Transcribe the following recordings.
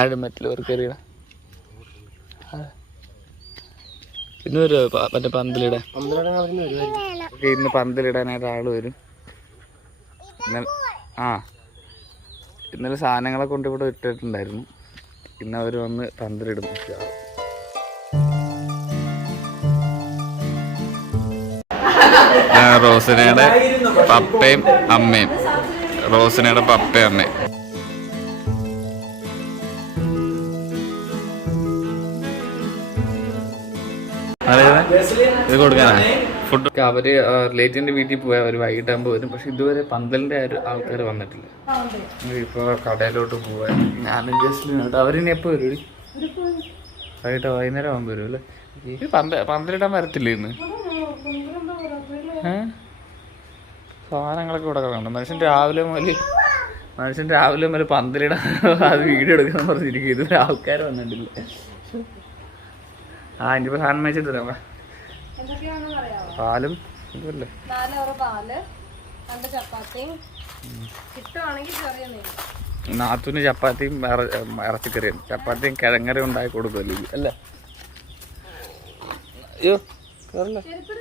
ആഴമറ്റിൽ ഒരു കയറിയിട ഇന്ന് വരുമോ മറ്റേ പന്തലിടാൻ? ഇന്ന് പന്തലിടാനായിട്ട് ആള് വരും. ഇന്നലെ സാധനങ്ങളെ കൊണ്ട് ഇവിടെ ഇട്ടിട്ടുണ്ടായിരുന്നു. ഇന്ന് അവർ വന്ന് പന്തലിടുന്നു. റോസനയുടെ പപ്പയും അമ്മയും. റോസനയുടെ പപ്പയും അമ്മയും. ഇത് കൊടുക്കാനാ ഫുഡ്. അവര് റിലേറ്റീവിന്റെ വീട്ടിൽ പോയാൽ അവർ വൈകിട്ടാകുമ്പോൾ വരും. പക്ഷെ ഇതുവരെ പന്തലിന്റെ ആൾക്കാർ വന്നിട്ടില്ല. ഇപ്പൊ കടയിലോട്ട് പോവാൻ ഞാനും ജസ്റ്റ് അവരിനി എപ്പോ വരും? വൈകിട്ട് വൈകുന്നേരം ആകുമ്പോൾ വരും അല്ലേ? ഇത് പന്തലിടാൻ വരത്തില്ലേ ഇന്ന്? സാധനങ്ങളൊക്കെ ഇവിടെ കിടക്കണം. മനുഷ്യൻ രാവിലെ മുതൽ പന്തലിടാൻ അത് വീഡിയോ എടുക്കണം പറഞ്ഞിരിക്കും. ഇതുവരെ ആൾക്കാർ വന്നിട്ടില്ല. ഇനിയിപ്പോ സാധനം വെച്ചിട്ട് തരാം. പാലും ഇതല്ലേ, നാത്തൂന് ചപ്പാത്തിയും ഇറച്ചിക്കറിയും. ചപ്പാത്തിയും കിഴങ്ങറി ഉണ്ടാക്കി കൊടുക്കുമല്ലോ അല്ലേ? അയ്യോ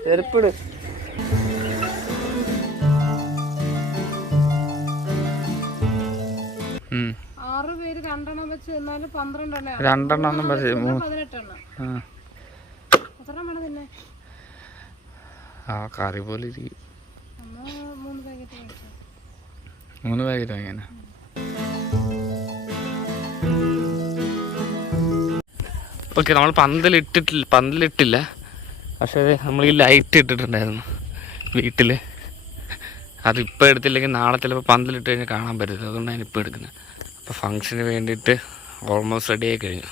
ചെരുപ്പിട്. രണ്ടെണ്ണം വെച്ച് കറി പോലെ ഇരിക്കും. 3 പാക്കറ്റ് വാങ്ങിയാ. ഓക്കെ, നമ്മൾ പന്തലിട്ടില്ല. പക്ഷേ നമ്മൾ ഈ ലൈറ്റ് ഇട്ടിട്ടുണ്ടായിരുന്നു വീട്ടിൽ. അതിപ്പോൾ എടുത്തില്ലെങ്കിൽ നാളെ ചിലപ്പോൾ പന്തലിട്ട് കഴിഞ്ഞാൽ കാണാൻ പറ്റത്തില്ല. അതുകൊണ്ടാണ് ഇപ്പോൾ എടുക്കുന്നത്. അപ്പോൾ ഫംഗ്ഷന് വേണ്ടിയിട്ട് ഓൾമോസ്റ്റ് റെഡി ആയി കഴിഞ്ഞു.